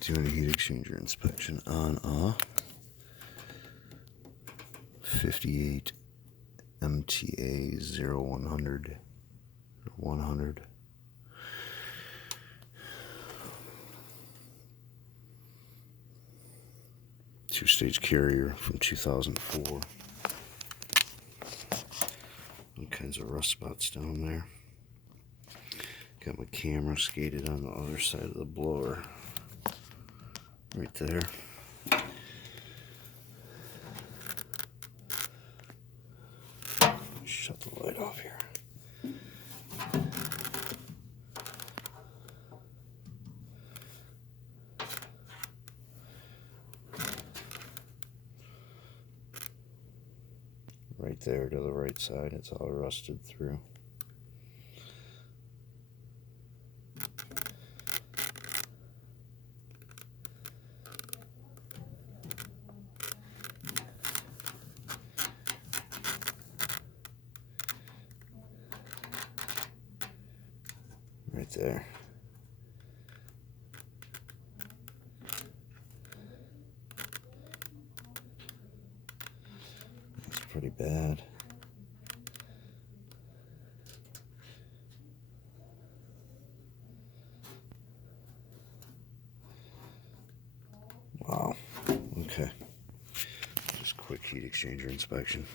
Doing a heat exchanger inspection on a 58MTA100. Two-stage carrier from 2004. All kinds of rust spots down there. Got my camera skated on the other side of the blower. Right there. Shut the light off here. Right there to the right side, it's all rusted through. Right there. That's pretty bad. Wow. Okay. Just quick heat exchanger inspection.